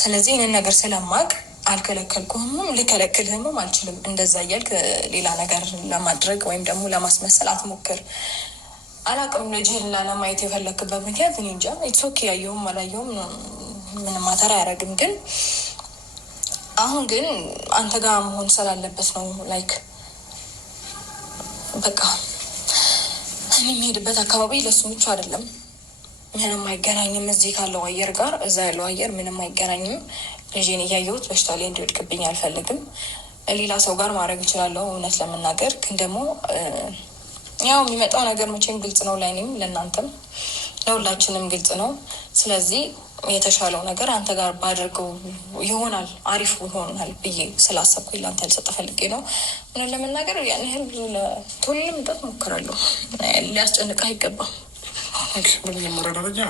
ስለዚህ ይህንን ነገር ስለማቅ አልከለከልኩህም፣ ልከለክልህም አልችልም። እንደዛ እያልክ ሌላ ነገር ለማድረግ ወይም ደግሞ ለማስመሰል አትሞክር። አላቅም ልጅህን ላለማየት የፈለክበት ምክንያት እኔ እንጃ። ኢትስ ኦኬ፣ ያየሁም አላየሁም ምንም ማተር አያደርግም። ግን አሁን ግን አንተ ጋር መሆን ስላለበት ነው። ላይክ በቃ እኔ የሚሄድበት አካባቢ ለሱ ምቹ አይደለም። ምንም አይገናኝም። እዚህ ካለው አየር ጋር እዛ ያለው አየር ምንም አይገናኝም። ልጄን እያየሁት በሽታ ላይ እንዲወድቅብኝ አልፈልግም። ሌላ ሰው ጋር ማድረግ እችላለሁ እውነት ለመናገር ግን ደግሞ ያው የሚመጣው ነገር መቼም ግልጽ ነው። ለእኔም ለእናንተም ለሁላችንም ግልጽ ነው። ስለዚህ የተሻለው ነገር አንተ ጋር ባደርገው ይሆናል፣ አሪፍ ይሆናል ብዬ ስላሰብኩ ለአንተ ልሰጥ ፈልጌ ነው። ምን ለመናገር ያን ያህል ብዙ ቶሎ ለመምጣት ሞክራለሁ። ሊያስጨንቅህ አይገባም። በመጀመሪያ ደረጃ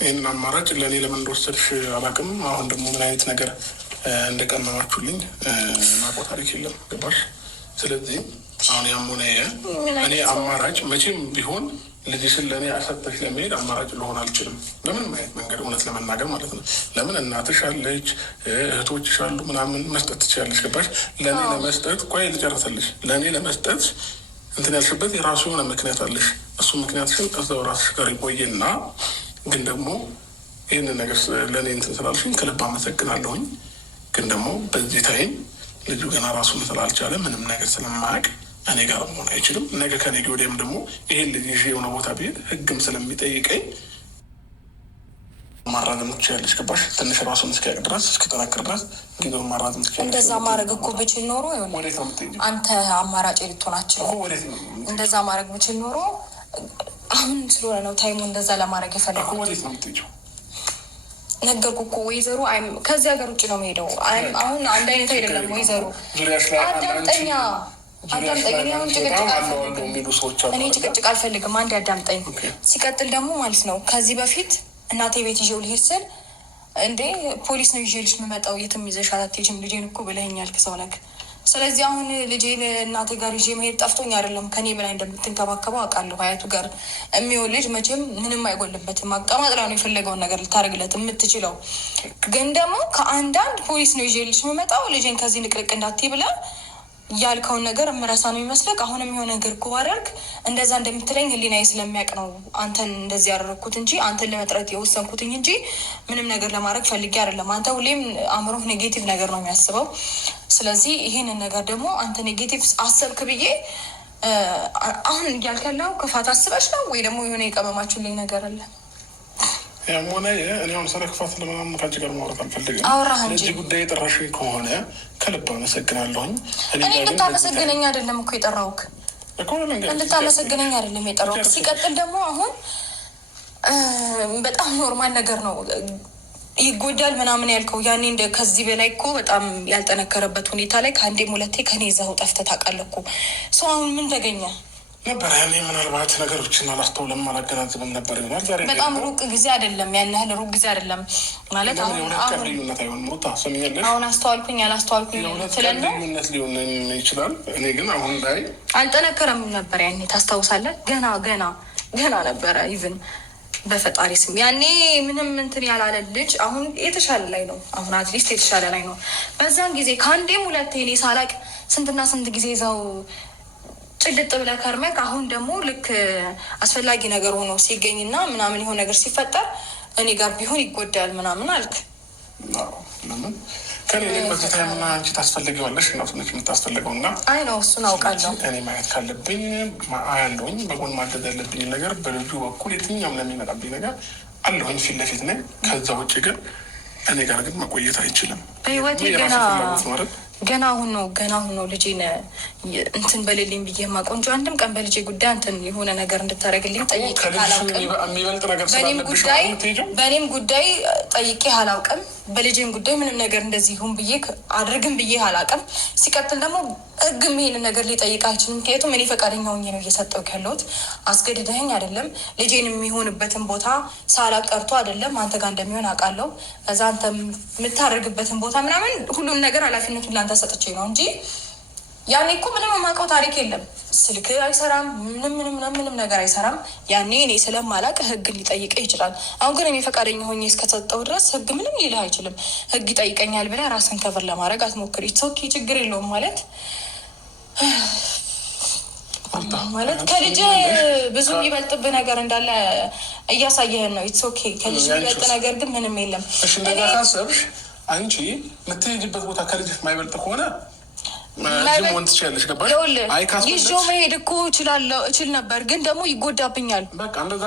ይህንን አማራጭ ለእኔ ለምን እንደወሰድሽ አላውቅም። አሁን ደግሞ ምን አይነት ነገር እንደቀመማችሁልኝ ማቆ ታሪክ የለም። ገባሽ? ስለዚህ አሁን ያሞነ እኔ አማራጭ መቼም ቢሆን ልጅሽን ለእኔ አሰጥተሽ ለመሄድ አማራጭ ልሆን አልችልም፣ በምንም አይነት መንገድ እውነት ለመናገር ማለት ነው። ለምን እናትሽ አለች፣ እህቶችሽ አሉ፣ ምናምን መስጠት ትችላለች። ገባሽ? ለእኔ ለመስጠት ቆይ ልጨርሰልሽ። ለእኔ ለመስጠት እንትን ያልሽበት የራሱ የሆነ ምክንያት አለሽ። እሱ ምክንያትሽን እዛው ራስሽ ጋር ይቆይና ግን ደግሞ ይህንን ነገር ለእኔ እንትን ስላልሽኝ ከልብ አመሰግናለሁኝ። ግን ደግሞ በዚህ ታይም ልጁ ገና ራሱን ስላልቻለ ምንም ነገር ስለማያውቅ እኔ ጋር መሆን አይችልም። ነገ ከነገ ወዲያም ደግሞ ይሄን ልጅ ይዤ የሆነ ቦታ ብሄድ ሕግም ስለሚጠይቀኝ ማራዘም ትችያለሽ። ገባሽ? ትንሽ ራሱን እስኪያውቅ ድረስ እስኪጠናክር ድረስ ጊዜውን ማራዘም ትችያለሽ። እንደዛ ማድረግ እኮ ብችል ኖሮ አንተ አማራጭ ልትሆናቸው። እንደዛ ማድረግ ብችል ኖሮ አሁን ስለሆነ ነው ታይሙ እንደዛ ለማድረግ የፈለኩት። ወዴት ነው የምትሄጂው? ነገርኩህ እኮ ወይዘሮ ከዚህ ሀገር ውጭ ነው የምሄደው። አሁን አንድ አይነት አይደለም ወይዘሮ። አዳምጠኛ እኔ ጭቅጭቅ አልፈልግም። አንድ ያዳምጠኝ። ሲቀጥል ደግሞ ማለት ነው ከዚህ በፊት እናቴ ቤት ይዤው ልሄድ ስል እንዴ ፖሊስ ነው ይዤልሽ የምመጣው የትም ይዘሻት አትሄጂም ልጄን እኮ ብለኸኛል ከሰው ነክ። ስለዚህ አሁን ልጄን እናቴ ጋር ይዤ መሄድ ጠፍቶኝ አይደለም፣ ከኔ በላይ እንደምትንከባከበው አውቃለሁ። ሀያቱ ጋር የሚሆን ልጅ መቼም ምንም አይጎልበትም። አቀማጥላ ነው የፈለገውን ነገር ልታደርግለት የምትችለው። ግን ደግሞ ከአንዳንድ ፖሊስ ነው ይዤልሽ የምመጣው ልጄን ከዚህ ንቅርቅ እንዳትዪ ብለህ ያልከውን ነገር እምረሳ ነው የሚመስለቅ። አሁንም የሆነ ነገር እኮ ባደርግ እንደዛ እንደምትለኝ ህሊናዬ ስለሚያውቅ ነው አንተን እንደዚህ ያደረግኩት እንጂ አንተን ለመጥረት የወሰንኩትኝ እንጂ ምንም ነገር ለማድረግ ፈልጌ አይደለም። አንተ ሁሌም አእምሮህ ኔጌቲቭ ነገር ነው የሚያስበው። ስለዚህ ይህንን ነገር ደግሞ አንተ ኔጌቲቭ አሰብክ ብዬ አሁን እያልክ ያለው ክፋት አስበሽ ነው ወይ ደግሞ የሆነ የቀመማችሁልኝ ነገር አለ? ያም ሆነ እኔ አሁን ስለ ክፋት ለምናምን ከአንቺ ጋር ማውራት አልፈልግም። አውራህ እንጂ ለዚህ ጉዳይ የጠራሽ ከሆነ ከልብ አመሰግናለሁኝ። እኔ እንድታመሰግነኝ አይደለም እኮ የጠራሁክ፣ እንድታመሰግነኝ አይደለም የጠራሁክ። ሲቀጥል ደግሞ አሁን በጣም ኖርማል ነገር ነው ይጎዳል ምናምን ያልከው ያኔ እንደ ከዚህ በላይ እኮ በጣም ያልጠነከረበት ሁኔታ ላይ ከአንዴም ሁለቴ ከኔ ይዘኸው ጠፍተህ ታውቃለህ እኮ። ሰው አሁን ምን ተገኘ ነበር? ያኔ ምናልባት ነገሮችን አላስተውለም አላገናዝብም ነበር ይሆናል። ዛሬ በጣም ሩቅ ጊዜ አይደለም፣ ያን ያህል ሩቅ ጊዜ አይደለም ማለት አሁን ልዩነት አይሆንም። ሩታ ሰሚኛለሽ? አሁን አስተዋልኩኝ አላስተዋልኩኝ ስለነ ልዩነት ሊሆን ይችላል። እኔ ግን አሁን ላይ አልጠነከረም ነበር ያኔ ታስታውሳለህ? ገና ነበረ ኢቭን በፈጣሪ ስም ያኔ ምንም እንትን ያላለ ልጅ አሁን የተሻለ ላይ ነው። አሁን አትሊስት የተሻለ ላይ ነው። በዛን ጊዜ ከአንዴም ሁለቴ እኔ ሳላቅ ስንትና ስንት ጊዜ ይዘው ጭልጥ ብለህ ከርመክ አሁን ደግሞ ልክ አስፈላጊ ነገር ሆኖ ሲገኝና ምናምን የሆነ ነገር ሲፈጠር እኔ ጋር ቢሆን ይጎዳል ምናምን አልክ። ለምን ከኔ በዚህ ታይምና አንቺ ታስፈልጊዋለሽ፣ እናቱ ነች የምታስፈልገው እና አይ ነው እሱን አውቃለሁ። እኔ ማየት ካለብኝ አያለሁኝ፣ በጎን ማገዝ ያለብኝ ነገር በልጁ በኩል የትኛውም ለሚመጣብኝ ነገር አለሁኝ፣ ፊት ለፊት ነኝ። ከዛ ውጭ ግን እኔ ጋር ግን መቆየት አይችልም። በህይወቴ ገና አሁን ነው ልጄን እንትን በሌለኝ ብዬ ቆንጆ አንድም ቀን በልጄ ጉዳይ እንትን የሆነ ነገር እንድታደርግልኝ ጠይቄ በእኔም ጉዳይ ጠይቄ አላውቅም። በልጄም ጉዳይ ምንም ነገር እንደዚህ ይሁን ብዬ አድርግም ብዬ አላውቅም። ሲቀጥል ደግሞ ህግም ይሄንን ነገር ሊጠይቅ አይችልም። ምክንያቱም እኔ ፈቃደኛ ሆኜ ነው እየሰጠው ያለሁት። አስገድደኸኝ አይደለም። ልጄን የሚሆንበትን ቦታ ሳላቅ ቀርቶ አይደለም። አንተ ጋር እንደሚሆን አውቃለሁ። ከዛ አንተ የምታደርግበትን ቦታ ምናምን ሁሉም ነገር ኃላፊነቱን ለአንተ ሰጥቼ ነው እንጂ ያኔ እኮ ምንም የማውቀው ታሪክ የለም። ስልክ አይሰራም፣ ምንም ነገር አይሰራም። ያኔ እኔ ስለማላቅ ህግ ሊጠይቀህ ይችላል። አሁን ግን እኔ ፈቃደኛ ሆኜ እስከሰጠው ድረስ ህግ ምንም ሊልህ አይችልም። ህግ ይጠይቀኛል ብለህ ራስን ከብር ለማድረግ አትሞክር። ኦኬ ችግር የለውም ማለት ከልጅ ብዙ የሚበልጥብህ ነገር እንዳለ እያሳየህን ነው። ኢትስ ኦኬ ከልጅ የሚበልጥ ነገር ግን ምንም የለም። እሺ እንደዛ ካሰብሽ አንቺ የምትሄጂበት ቦታ ከልጅ የማይበልጥ ከሆነ ሆን ትችላለሽ። ገባሽ? ይዞ መሄድ እኮ እችል ነበር፣ ግን ደግሞ ይጎዳብኛል። በቃ እንደዛ